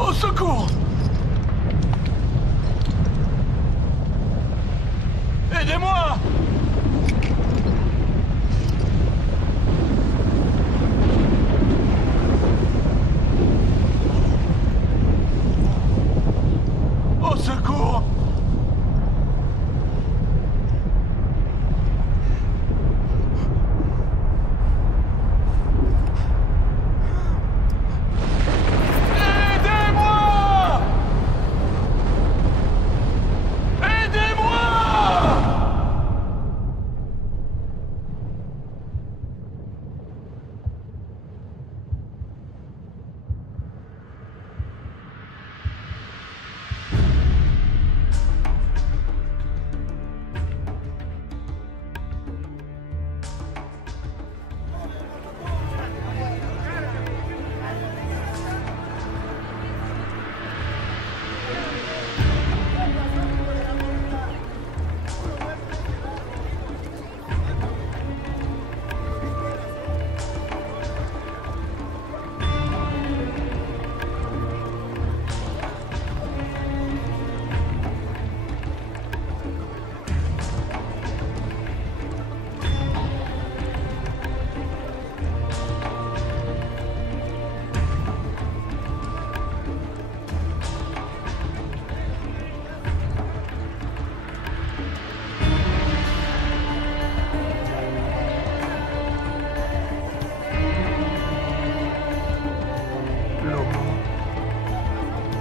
Au secours! Aidez-moi! Au secours!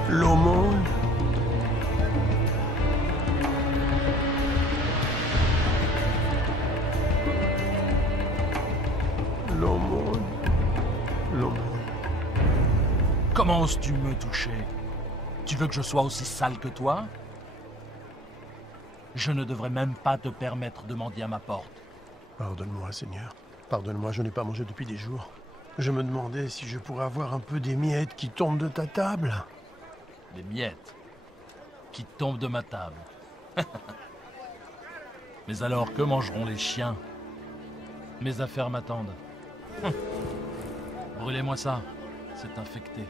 L'aumône. L'aumône. L'aumône. Comment oses-tu me toucher? Tu veux que je sois aussi sale que toi? Je ne devrais même pas te permettre de mendier à ma porte. Pardonne-moi, Seigneur. Pardonne-moi, je n'ai pas mangé depuis des jours. Je me demandais si je pourrais avoir un peu des miettes qui tombent de ta table. Des miettes qui tombent de ma table. Mais alors, que mangeront les chiens? Mes affaires m'attendent. Brûlez-moi ça, c'est infecté.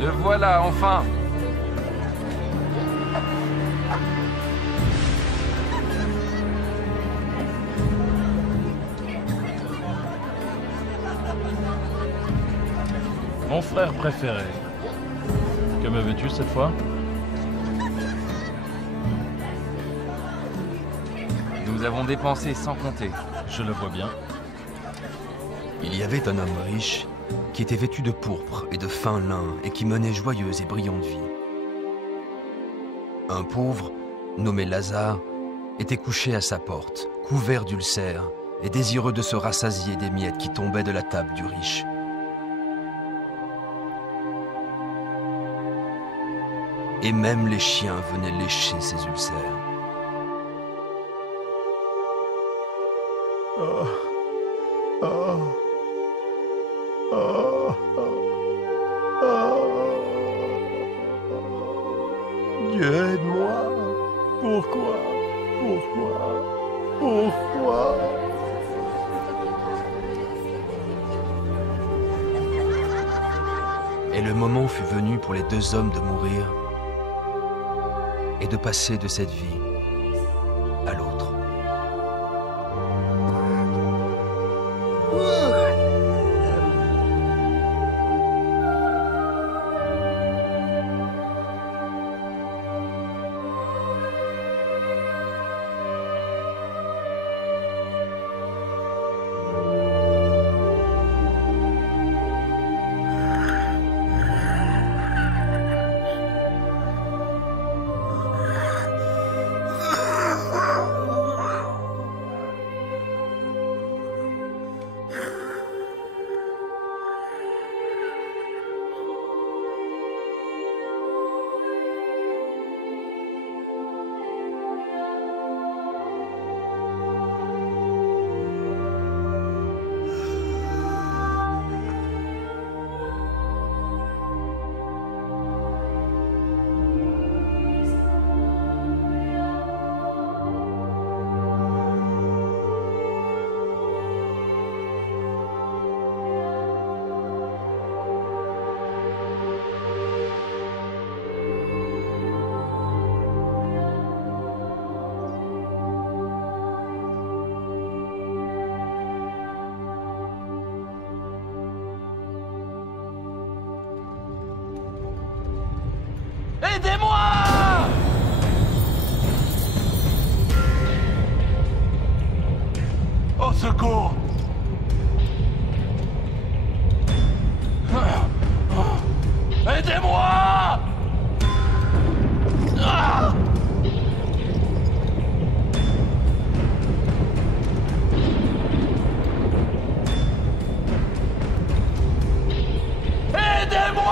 Le voilà, enfin! Mon frère préféré. Que me veux-tu cette fois? Nous avons dépensé sans compter. Je le vois bien. Il y avait un homme riche qui était vêtu de pourpre et de fin lin et qui menait joyeuse et brillante vie. Un pauvre, nommé Lazare, était couché à sa porte, couvert d'ulcères et désireux de se rassasier des miettes qui tombaient de la table du riche. Et même les chiens venaient lécher ses ulcères. Oh. Oh. Oh. Oh. Dieu, aide-moi. Pourquoi? Pourquoi? Pourquoi? Et le moment fut venu pour les deux hommes de mourir et de passer de cette vie à l'autre. Aidez-moi! Au secours! Aidez-moi! Ah! Aidez-moi!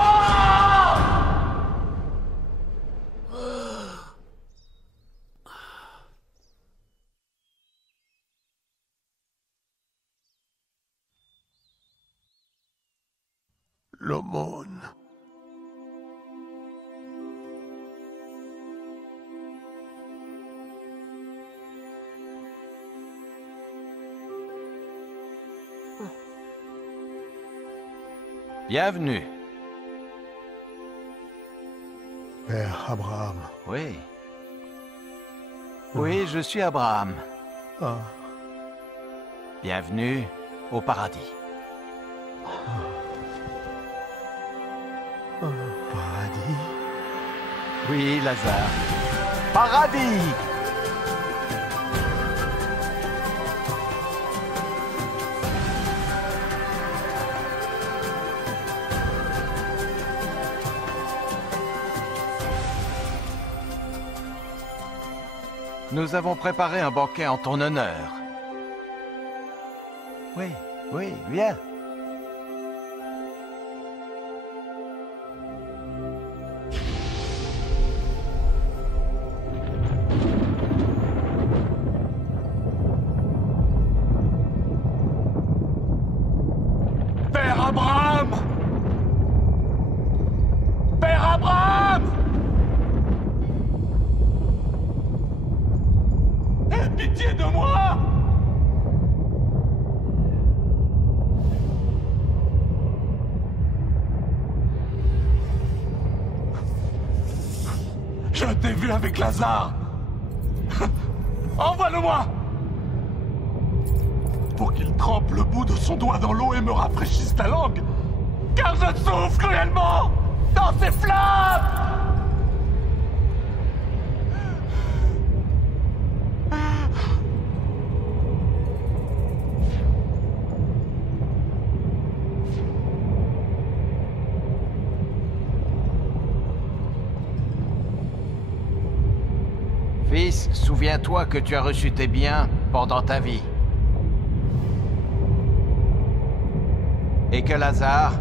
L'aumône. Bienvenue. Père Abraham. Oui. Oui, je suis Abraham. Ah, Bienvenue au paradis. paradis. Oui, Lazare. Paradis! Nous avons préparé un banquet en ton honneur. Oui, oui, viens. Père Abraham! Père Abraham! Aie pitié de moi! Je t'ai vu avec Lazare! Envoie-le-moi! Pour qu'il trempe le bout de son doigt dans l'eau et me rafraîchisse la langue! Car je souffre cruellement dans ces flammes! Fils, souviens-toi que tu as reçu tes biens pendant ta vie. Et que Lazare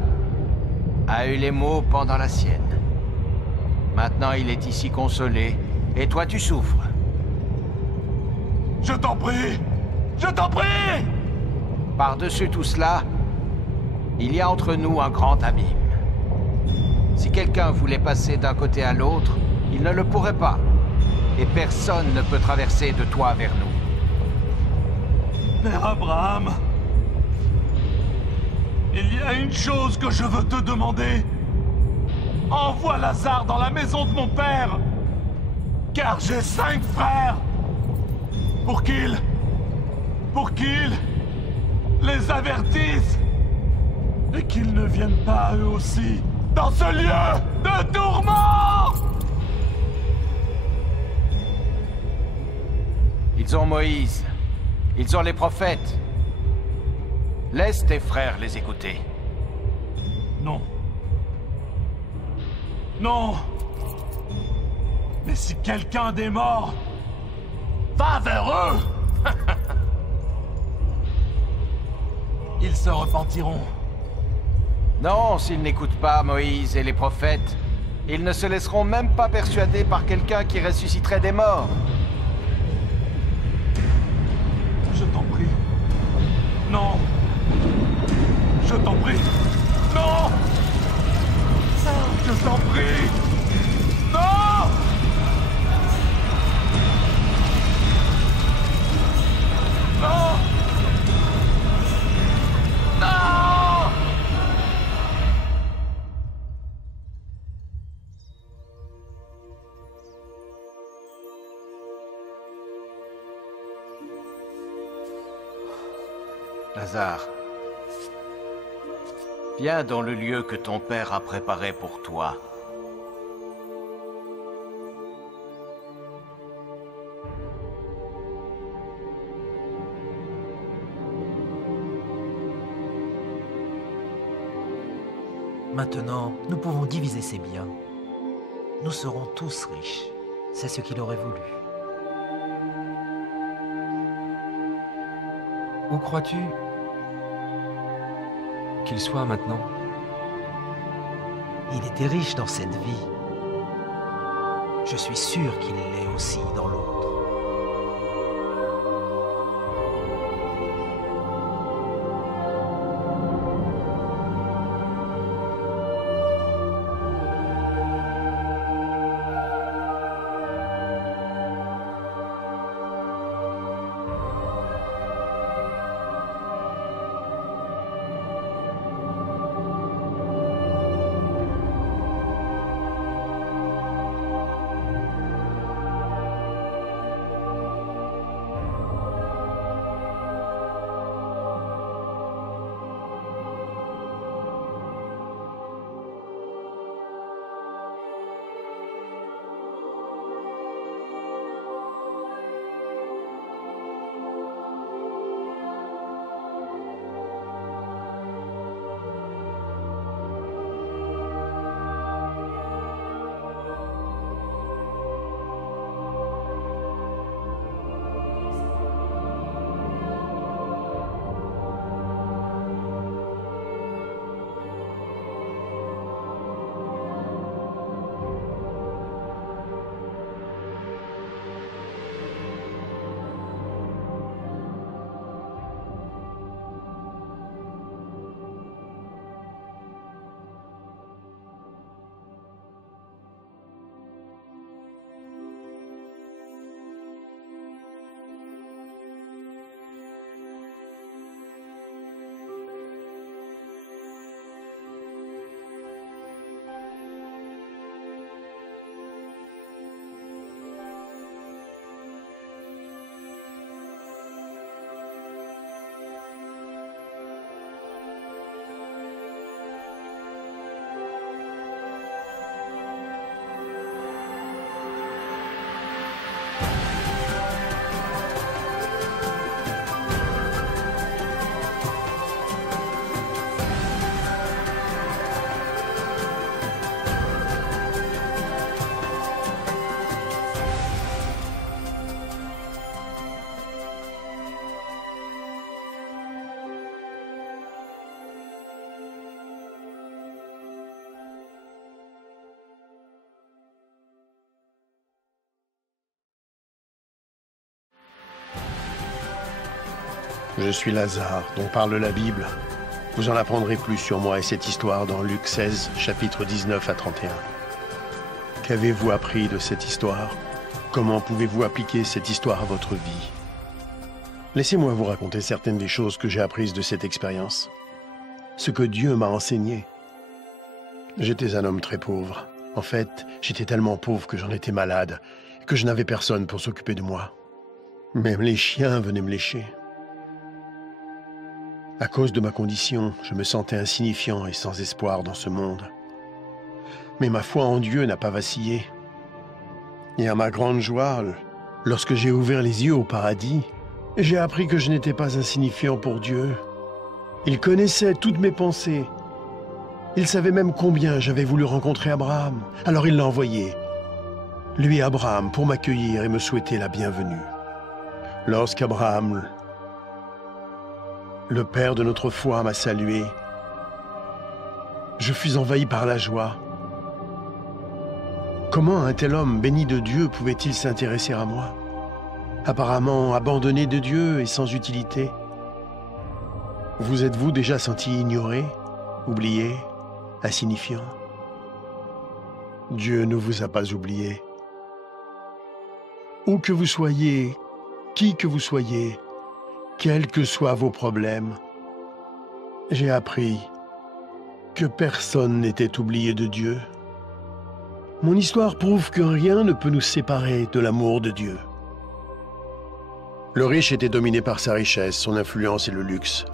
a eu les maux pendant la sienne. Maintenant, il est ici consolé, et toi tu souffres. Je t'en prie! Je t'en prie! Par-dessus tout cela, il y a entre nous un grand abîme. Si quelqu'un voulait passer d'un côté à l'autre, il ne le pourrait pas. Et personne ne peut traverser de toi vers nous. Père Abraham, il y a une chose que je veux te demander. Envoie Lazare dans la maison de mon père, car j'ai 5 frères, pour qu'ils les avertissent, et qu'ils ne viennent pas eux aussi dans ce lieu de tourment. Ils ont Moïse. Ils ont les prophètes. Laisse tes frères les écouter. Non. Non. Mais si quelqu'un des morts va vers eux, ils se repentiront. Non, s'ils n'écoutent pas Moïse et les prophètes, ils ne se laisseront même pas persuader par quelqu'un qui ressusciterait des morts. Je t'en prie. Non. Je t'en prie. Non. Je t'en prie. Non. Non. Non. Lazare, viens dans le lieu que ton père a préparé pour toi. Maintenant, nous pouvons diviser ses biens. Nous serons tous riches. C'est ce qu'il aurait voulu. Où crois-tu qu'il soit maintenant? Il était riche dans cette vie. Je suis sûr qu'il l'est aussi dans l'autre. Je suis Lazare, dont parle la Bible. Vous en apprendrez plus sur moi et cette histoire dans Luc 16, chapitres 19 à 31. Qu'avez-vous appris de cette histoire? Comment pouvez-vous appliquer cette histoire à votre vie? Laissez-moi vous raconter certaines des choses que j'ai apprises de cette expérience. Ce que Dieu m'a enseigné. J'étais un homme très pauvre. En fait, j'étais tellement pauvre que j'en étais malade, et que je n'avais personne pour s'occuper de moi. Même les chiens venaient me lécher. À cause de ma condition, je me sentais insignifiant et sans espoir dans ce monde. Mais ma foi en Dieu n'a pas vacillé. Et à ma grande joie, lorsque j'ai ouvert les yeux au paradis, j'ai appris que je n'étais pas insignifiant pour Dieu. Il connaissait toutes mes pensées. Il savait même combien j'avais voulu rencontrer Abraham. Alors il l'a envoyé, lui Abraham, pour m'accueillir et me souhaiter la bienvenue. Lorsqu'Abraham, le père de notre foi, m'a salué, je fus envahi par la joie. Comment un tel homme béni de Dieu pouvait-il s'intéresser à moi? Apparemment abandonné de Dieu et sans utilité. Vous êtes-vous déjà senti ignoré, oublié, insignifiant? Dieu ne vous a pas oublié. Où que vous soyez, qui que vous soyez, quels que soient vos problèmes, j'ai appris que personne n'était oublié de Dieu. Mon histoire prouve que rien ne peut nous séparer de l'amour de Dieu. Le riche était dominé par sa richesse, son influence et le luxe.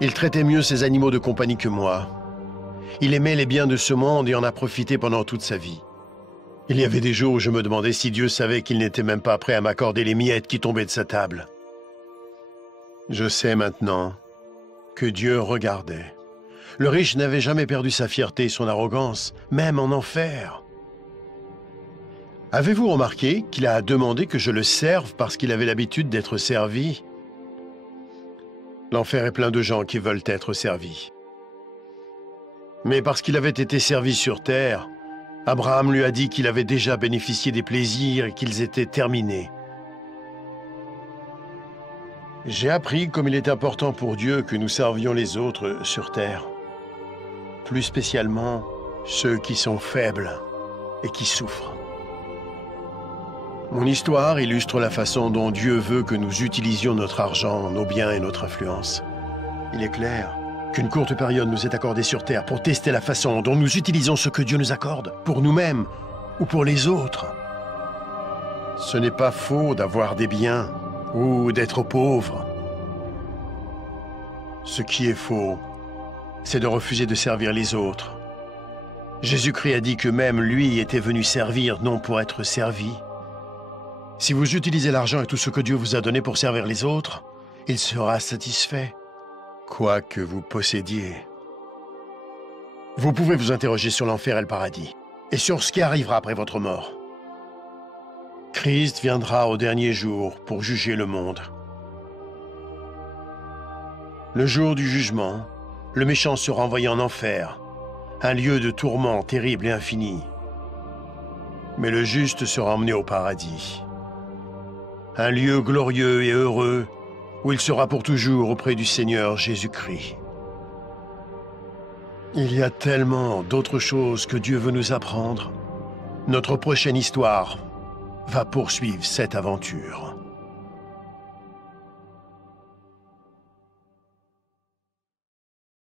Il traitait mieux ses animaux de compagnie que moi. Il aimait les biens de ce monde et en a profité pendant toute sa vie. Il y avait des jours où je me demandais si Dieu savait qu'il n'était même pas prêt à m'accorder les miettes qui tombaient de sa table. Je sais maintenant que Dieu regardait. Le riche n'avait jamais perdu sa fierté et son arrogance, même en enfer. Avez-vous remarqué qu'il a demandé que je le serve parce qu'il avait l'habitude d'être servi? L'enfer est plein de gens qui veulent être servis. Mais parce qu'il avait été servi sur terre, Abraham lui a dit qu'il avait déjà bénéficié des plaisirs et qu'ils étaient terminés. J'ai appris comme il est important pour Dieu que nous servions les autres sur terre, plus spécialement ceux qui sont faibles et qui souffrent. Mon histoire illustre la façon dont Dieu veut que nous utilisions notre argent, nos biens et notre influence. Il est clair qu'une courte période nous est accordée sur terre pour tester la façon dont nous utilisons ce que Dieu nous accorde, pour nous-mêmes ou pour les autres. Ce n'est pas faux d'avoir des biens ou d'être pauvre. Ce qui est faux, c'est de refuser de servir les autres. Jésus-Christ a dit que même lui était venu servir, non pour être servi. Si vous utilisez l'argent et tout ce que Dieu vous a donné pour servir les autres, il sera satisfait, quoi que vous possédiez. Vous pouvez vous interroger sur l'enfer et le paradis, et sur ce qui arrivera après votre mort. Christ viendra au dernier jour pour juger le monde. Le jour du jugement, le méchant sera envoyé en enfer, un lieu de tourment terrible et infini. Mais le juste sera emmené au paradis, un lieu glorieux et heureux où il sera pour toujours auprès du Seigneur Jésus-Christ. Il y a tellement d'autres choses que Dieu veut nous apprendre. Notre prochaine histoire va poursuivre cette aventure.